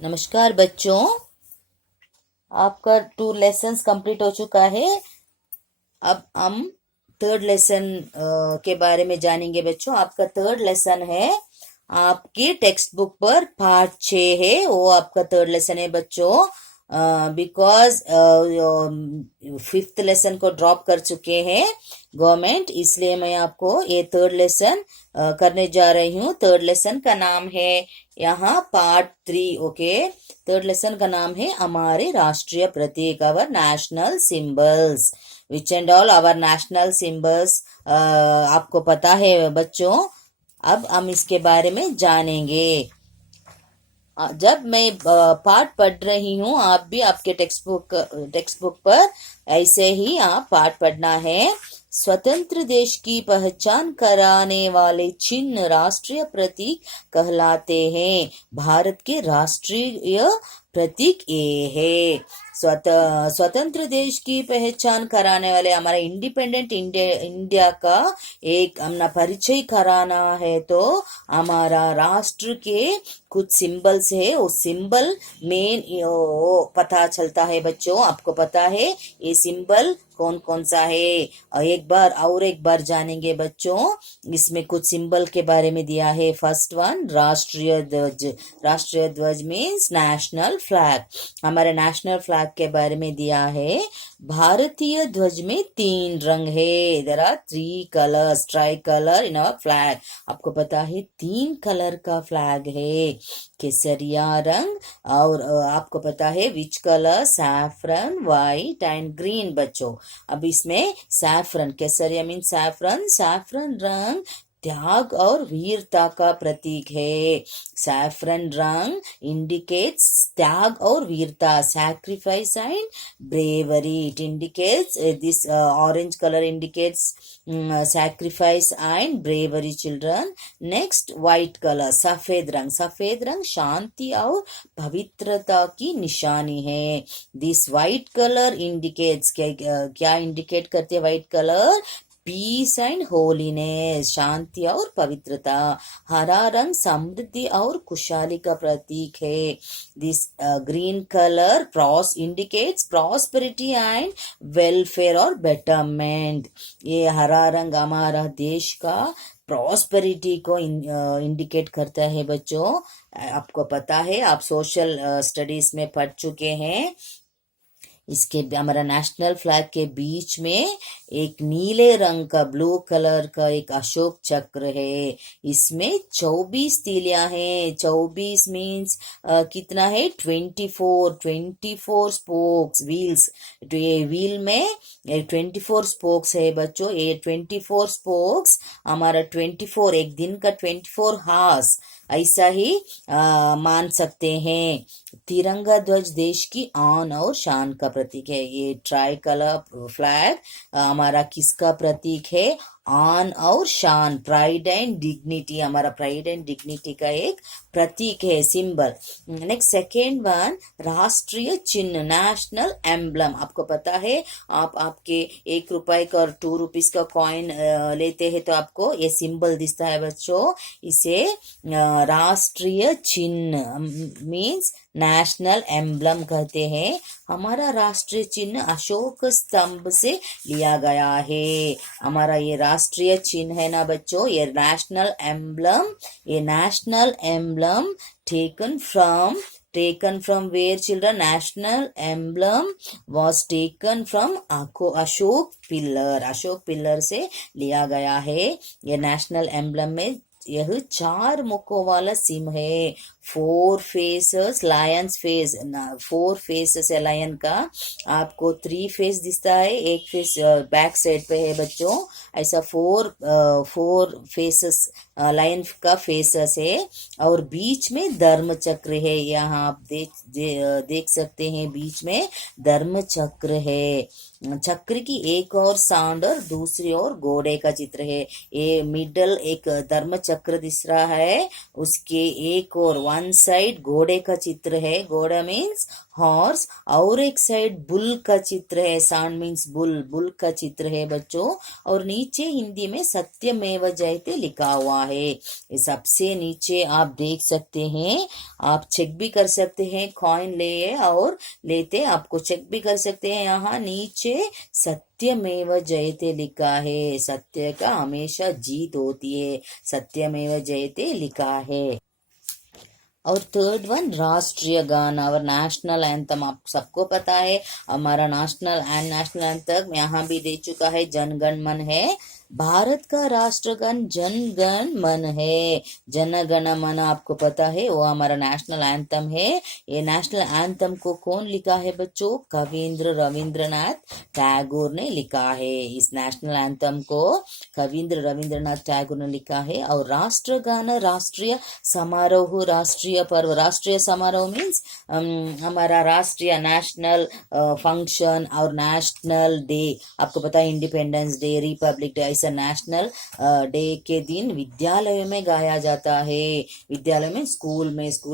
नमस्कार बच्चों, आपका 2 लेसन्स कंप्लीट हो चुका है। अब हम थर्ड लेसन के बारे में जानेंगे बच्चों। आपका थर्ड लेसन है, आपकी टेक्स्ट बुक पर पार्ट 6 है, वो आपका थर्ड लेसन है बच्चों। बिकॉज फिफ्थ लेसन को ड्रॉप कर चुके हैं गवर्नमेंट, इसलिए मैं आपको ये थर्ड लेसन करने जा रही हूँ। थर्ड लेसन का नाम है यहाँ पार्ट 3। ओके, थर्ड लेसन का नाम है हमारे राष्ट्रीय प्रतीक, our national symbols. Which and all our national symbols आपको पता है बच्चों। अब हम इसके बारे में जानेंगे। जब मैं पाठ पढ़ रही हूँ, आप भी आपके टेक्स्ट बुक पर ऐसे ही आप पाठ पढ़ना है। स्वतंत्र देश की पहचान कराने वाले चिन्ह राष्ट्रीय प्रतीक कहलाते हैं। भारत के राष्ट्रीय प्रतीक ये है। स्वतंत्र देश की पहचान कराने वाले, हमारा इंडिपेंडेंट इंडिया का एक अपना परिचय कराना है तो हमारा राष्ट्र के कुछ सिंबल्स है, वो सिंबल मेन पता चलता है बच्चों। आपको पता है ये सिंबल कौन कौन सा है? एक बार जानेंगे बच्चों। इसमें कुछ सिंबल के बारे में दिया है। फर्स्ट वन, राष्ट्रीय ध्वज। राष्ट्रीय ध्वज मीन्स नेशनल फ्लैग। हमारे नेशनल फ्लैग के बारे में दिया है। भारतीय ध्वज में 3 रंग है। There are 3 colours, tricolour in our flag. आपको पता है 3 कलर का फ्लैग है। केसरिया रंग, और आपको पता है which colour? Saffron, white and green बच्चों। अब इसमें सैफरन, केसरिया मीन सैफरन। सैफरन रंग त्याग और वीरता का प्रतीक है। सैफरन रंग इंडिकेट्स त्याग और वीरता, sacrifice and bravery. It indicates this orange colour indicates sacrifice and bravery children. Next, white color, सफेद रंग। सफेद रंग शांति और पवित्रता की निशानी है। दिस व्हाइट कलर इंडिकेट्स, क्या इंडिकेट करते हैं white colour? Peace and holiness, शांति और पवित्रता। हरा रंग समृद्धि और खुशहाली का प्रतीक है। This green colour indicates prosperity and welfare और बेटरमेंट। ये हरा रंग हमारा देश का प्रॉस्पेरिटी को इंडिकेट करता है बच्चों। आपको पता है, आप सोशल स्टडीज में पढ़ चुके हैं। इसके हमारा नेशनल फ्लैग के बीच में एक नीले रंग का, ब्लू कलर का एक अशोक चक्र है। इसमें 24 तीलियां हैं। 24 मीन्स कितना है? 24 स्पोक्स, व्हील्स। तो ये व्हील में 24 स्पोक्स है बच्चों। ये 24 स्पोक्स हमारा 24, एक दिन का 24 हार्स, ऐसा ही मान सकते हैं। तिरंगा ध्वज देश की आन और शान का प्रतीक है। ये ट्राई कलर फ्लैग हमारा किसका प्रतीक है? आन और शान, प्राइड एंड डिग्निटी। हमारा प्राइड एंड डिग्निटी का एक प्रतीक है, सिंबल। नेक्स्ट, सेकेंड वन, राष्ट्रीय चिन्ह, नेशनल एम्बलम। आपको पता है, आप आपके 1 रुपए का और 2 रुपीज का कॉइन लेते हैं तो आपको ये सिंबल दिखता है बच्चों। इसे राष्ट्रीय चिन्ह मीन्स नेशनल एम्बलम कहते हैं। हमारा राष्ट्रीय चिन्ह अशोक स्तंभ से लिया गया है। हमारा ये राष्ट्रीय चिन्ह है ना बच्चों, ये नेशनल एम्बलम। ये national emblem taken from where children? National emblem was taken from Ashok pillar. Ashok pillar से लिया गया है। ये नेशनल एम्बलम में यह 4 मुखों वाला सिंह है। 4 फेसेस, लायंस फेस, 4 फेसेस है लायन का। आपको 3 फेस दिखता है, एक फेस बैक साइड पे है बच्चों। ऐसा 4 फेसेस लायन का फेसेस है। और बीच में धर्म चक्र है। यहाँ आप देख सकते हैं, बीच में धर्म चक्र है। चक्र की एक और सांड और दूसरी ओर घोड़े का चित्र है। ये मिडल एक धर्म चक्र चक्र दिख रहा है, उसके एक और साइड घोड़े का चित्र है, घोड़ा मीन्स हॉर्स, और एक साइड बुल का चित्र है, सांड मीन्स बुल, बुल का चित्र है बच्चों। और नीचे हिंदी में सत्यमेव जयते लिखा हुआ है। सबसे नीचे आप देख सकते हैं, आप चेक भी कर सकते हैं, कॉइन ले और लेते आपको चेक भी कर सकते हैं। यहाँ नीचे सत्यमेव जयते लिखा है, सत्य का हमेशा जीत होती है, सत्यमेव जयते लिखा है। और थर्ड वन राष्ट्रीय गान, और नेशनल एंथम, आप सबको पता है हमारा नेशनल एंथम यहाँ भी दे चुका है, जन गण मन है। भारत का राष्ट्रगान जन गण मन है, जन गण मन आपको पता है वो हमारा नेशनल एंथम है। ये नेशनल एंथम को कौन लिखा है बच्चों? कवींद्र रविंद्रनाथ टैगोर ने लिखा है। इस नेशनल एंथम को कवींद्र रविंद्रनाथ टैगोर ने लिखा है। और राष्ट्रगान राष्ट्रीय समारोह, राष्ट्रीय पर्व, राष्ट्रीय समारोह मीन्स हमारा राष्ट्रीय नेशनल फंक्शन और नेशनल डे, आपको पता है इंडिपेंडेंस डे, रिपब्लिक डे, ऐसा नेशनल डे के दिन विद्यालय में गाया जाता है, विद्यालय में स्कूल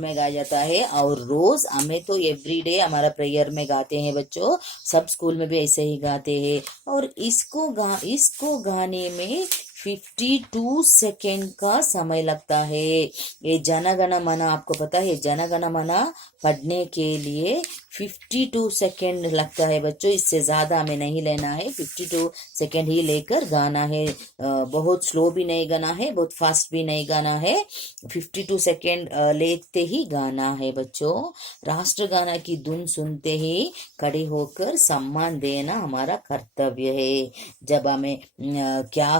में गाया जाता है। और रोज हमें तो एवरी डे हमारा प्रेयर में गाते हैं बच्चों, सब स्कूल में भी ऐसे ही गाते हैं। और इसको गाने में 52 सेकेंड का समय लगता है। ये जनगण मन आपको पता है, जनगण मन पढ़ने के लिए 52 सेकेंड लगता है बच्चों, इससे ज्यादा हमें नहीं लेना है, 52 सेकेंड ही लेकर गाना है। बहुत स्लो भी नहीं गाना है, बहुत फास्ट भी नहीं गाना है, 52 सेकेंड लेते ही गाना है बच्चों। राष्ट्रगाना की धुन सुनते ही खड़े होकर सम्मान देना हमारा कर्तव्य है। जब हमें क्या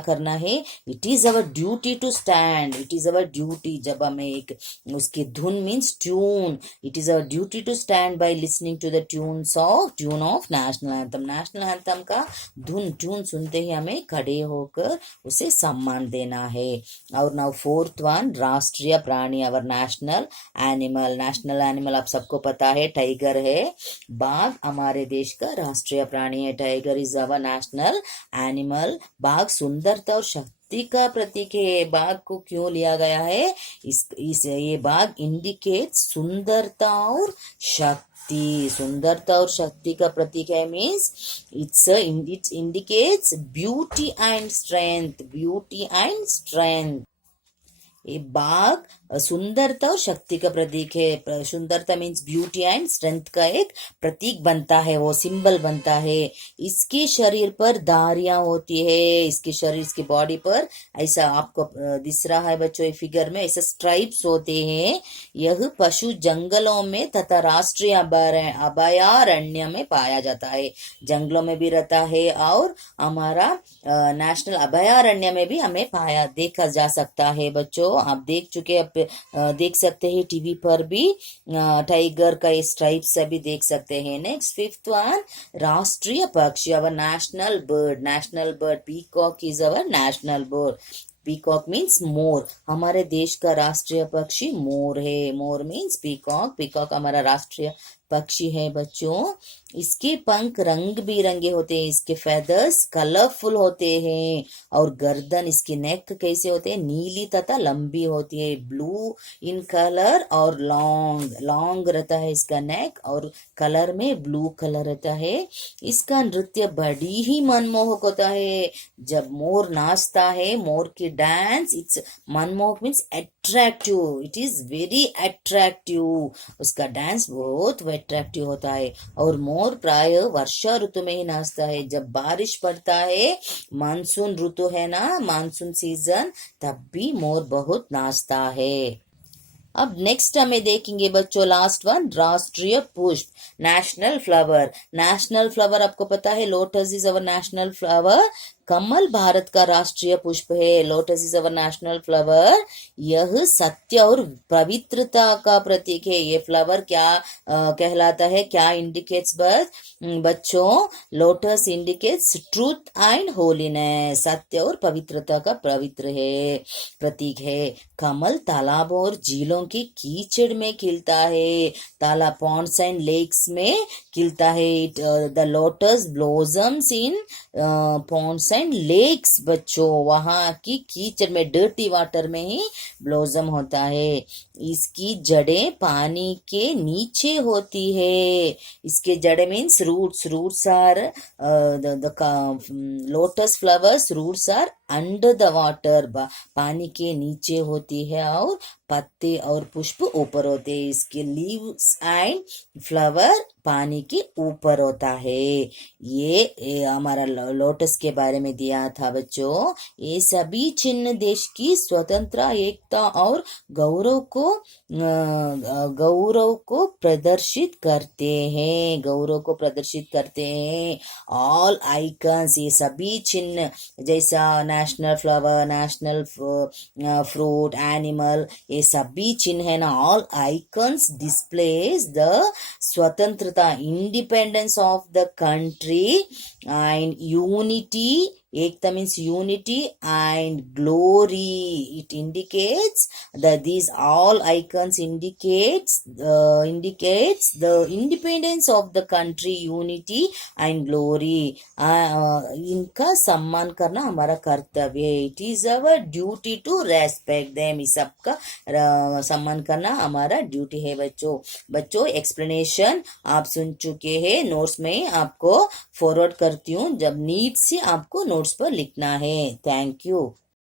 करना है, it is our duty to stand, it is our duty. जब हमें एक उसकी धुन means tune, it is our duty to stand by listening to the tune of national anthem. National anthem का ट्यून सुनते ही हमें खड़े होकर उसे सम्मान देना है। और नाउ फोर्थ वन राष्ट्रीय प्राणी, अवर नेशनल एनिमल आप सबको पता है टाइगर है। बाघ हमारे देश का राष्ट्रीय प्राणी है, tiger is our national animal. बाघ सुंदरता और शक्ति का प्रतीक है। बाघ को क्यों लिया गया है? ये बाघ इंडिकेट सुंदरता और शक्ति का प्रतीक है, means it indicates beauty and strength. ये बाघ सुंदरता और शक्ति का प्रतीक है। सुंदरता मीन्स ब्यूटी एंड स्ट्रेंथ का एक प्रतीक बनता है, वो सिंबल बनता है। इसके शरीर पर धारियां होती है, इसकी बॉडी पर ऐसा आपको दिख रहा है बच्चों ये फिगर में, ऐसा स्ट्राइप्स होते हैं। यह पशु जंगलों में तथा राष्ट्रीय अभयारण्य में पाया जाता है, जंगलों में भी रहता है और हमारा नेशनल अभयारण्य में भी हमें देखा जा सकता है बच्चों। आप देख सकते हैं टीवी पर भी टाइगर का स्ट्राइप्स भी देख सकते हैं। नेक्स्ट फिफ्थ वन राष्ट्रीय पक्षी, our national bird peacock is our national bird. Peacock means more, हमारे देश का राष्ट्रीय पक्षी मोर है। मोर मीन्स पीकॉक हमारा राष्ट्रीय पक्षी है बच्चों। इसके पंख रंग बिरंगे होते हैं, इसके फेदर्स कलरफुल होते हैं। और गर्दन, इसकी नेक कैसे होते हैं? नीली तथा लंबी होती है, ब्लू इन कलर और लॉन्ग रहता है इसका नेक, और कलर में ब्लू कलर रहता है। इसका नृत्य बड़ी ही मनमोहक होता है। जब मोर नाचता है, मोर की डांस, इट्स मनमोहक means attractive, it is very attractive. उसका डांस बहुत अट्रैक्टिव होता है। और मोर प्राय वर्षा ऋतु में ही नाचता है, जब बारिश पड़ता है, मानसून ऋतु है ना, मानसून सीजन, तब भी मोर बहुत नाचता है। अब नेक्स्ट हमें देखेंगे बच्चों लास्ट वन राष्ट्रीय पुष्प, नेशनल फ्लावर आपको पता है lotus is our national flower. कमल भारत का राष्ट्रीय पुष्प है, lotus is our national flower. यह सत्य और पवित्रता का प्रतीक है। ये फ्लावर क्या कहलाता है, क्या इंडिकेट्स बच्चों? Lotus indicates truth and holiness, सत्य और पवित्रता का प्रतीक है। कमल तालाबों और झीलों की कीचड़ में खिलता है, तालाब पॉन्ड्स एंड लेक्स में खिलता है। The lotus blossoms in ponds and lakes बच्चों, वहां की कीचड़ में, डर्टी वाटर में ही ब्लॉसम होता है। इसकी जड़ें पानी के नीचे होती है। इसके जड़ें means roots, roots are the lotus flowers roots are under the water, पानी के नीचे होती है और पत्ते और पुष्प ऊपर होते हैं। इसके लीव्स एंड फ्लावर पानी के ऊपर होता है। ये हमारा लोटस के बारे में दिया था बच्चों। ये सभी चिन्ह देश की स्वतंत्रता, एकता और गौरव को प्रदर्शित करते हैं, गौरव को प्रदर्शित करते हैं। ऑल आइकन्स, ये सभी चिन्ह, जैसा national flower, national fruit, animal, ये सभी चिन्ह है ना, ऑल आइकन्स डिस्प्लेज द स्वतंत्रता, independence of the country and unity, ekta means unity and glory. It indicates that these all icons indicates the independence of the country, unity and glory. इनका सम्मान करना हमारा कर्तव्य है। It is our duty to respect them. इस सबका सम्मान करना हमारा ड्यूटी है बच्चों। बच्चों एक्सप्लेनेशन आप सुन चुके हैं, नोट्स में आपको फॉरवर्ड करती हूँ, जब नीड से आपको नोट्स पर लिखना है। Thank you.